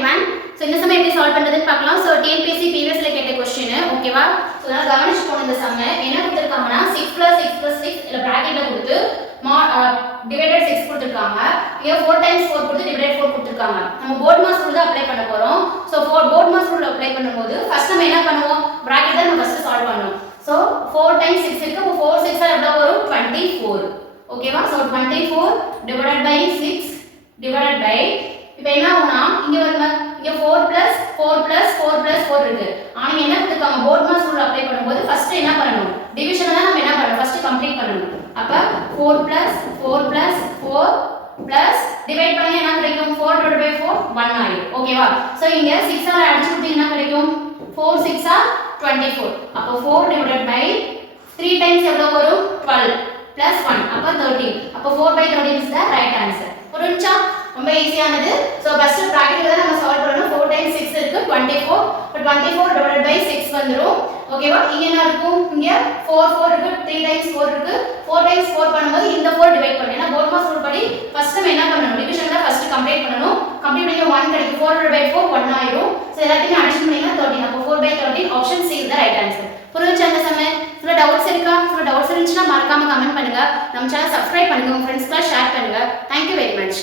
everyone. So இந்த some எப்படி solve பண்றதுன்னு பார்க்கலாம். So TNPSC previous ல கேட்ட क्वेश्चन ஓகேவா? So நான் கவனிச்சு போன இந்த சம் என்ன கொடுத்திருக்காங்கன்னா 6 + 6 + 6 இல்ல பிராக்கெட்ல கொடுத்து டிவைடட் 6 கொடுத்திருக்காங்க. இங்க 4 டைம்ஸ் 4 கொடுத்து டிவைடட் 4 கொடுத்திருக்காங்க. நம்ம போர்ட் மாஸ் ரூல் அப்ளை பண்ண போறோம். So bodmas rule apply பண்ணும்போது ஃபர்ஸ்ட் நம்ம என்ன பண்ணுவோம்? பிராக்கெட் தான் நம்ம ஃபர்ஸ்ட் சால்வ் பண்ணனும். So 4 டைம்ஸ் 6 இருக்கு. அப்ப 4 6 எவ்வளவு வரும்? 24. ஓகேவா? So 24 divided by 6 divided by இப்போ என்ன ஆகும்னா இங்க வருங்க இங்க 4 plus 4 plus 4 plus 4 இருக்கு. ஆனா என்ன கொடுத்திருக்காங்க? போர்ட் மாஸ் ரூல் அப்ளை பண்ணும்போது ஃபர்ஸ்ட் என்ன பண்ணனும்? டிவிஷன் தான் நம்ம என்ன பண்ணனும்? ஃபர்ஸ்ட் கம்ப்ளீட் பண்ணனும். அப்ப 4 plus 4 plus 4 plus டிவைட் பண்ணி என்ன கிடைக்கும்? 4 divided by 4 1 ஆயிடும். ஓகேவா? சோ இங்க 6 ஆல அடிச்சு கொடுத்தீங்க என்ன கிடைக்கும்? 4 6 are 24. அப்ப 4 divided by 3 times எவ்வளவு வரும்? 12 plus 1 அப்ப 13. அப்ப 4 by 13 is the right answer. புரிஞ்சா? ரொம்ப ஈஸியானது. சோ ஃபர்ஸ்ட் பிராக்கெட்ல தான் நம்ம சால்வ் பண்ணனும். 4 times 6 இருக்கு 24. அப்ப 24 divided by 6 வந்துரும். ஓகேவா? இங்க என்ன இருக்கும்? இங்க 4 4 இருக்கு. 3 times 4 இருக்கு. 4 times 4 பண்ணும்போது இந்த 4 டிவைட் பண்ணனும். ஏனா போர்ட் மாஸ் ரூல் படி ஃபர்ஸ்ட் நம்ம என்ன பண்ணனும்? டிவிஷன் தான் ஃபர்ஸ்ட் கம்ப்ளீட் பண்ணனும். கம்ப்ளீட் பண்ணி 1 கிடைக்கும். 4 divided by 4 1 ஆயிடும். சோ எல்லாத்தையும் அடிஷன் பண்ணீங்கன்னா 13. அப்ப 4 by 13 option C is the right answer. புரியுதா அந்த சம்? சில டவுட்ஸ் இருக்கா? சில டவுட்ஸ் இருந்துச்சுனா மறக்காம கமெண்ட் பண்ணுங்க. நம்ம சேனல் சப்ஸ்கிரைப் பண்ணுங்க. உங்க ஃப்ரெண்ட்ஸ்க்கு ஷேர் பண்ணுங்க. Thank you very much.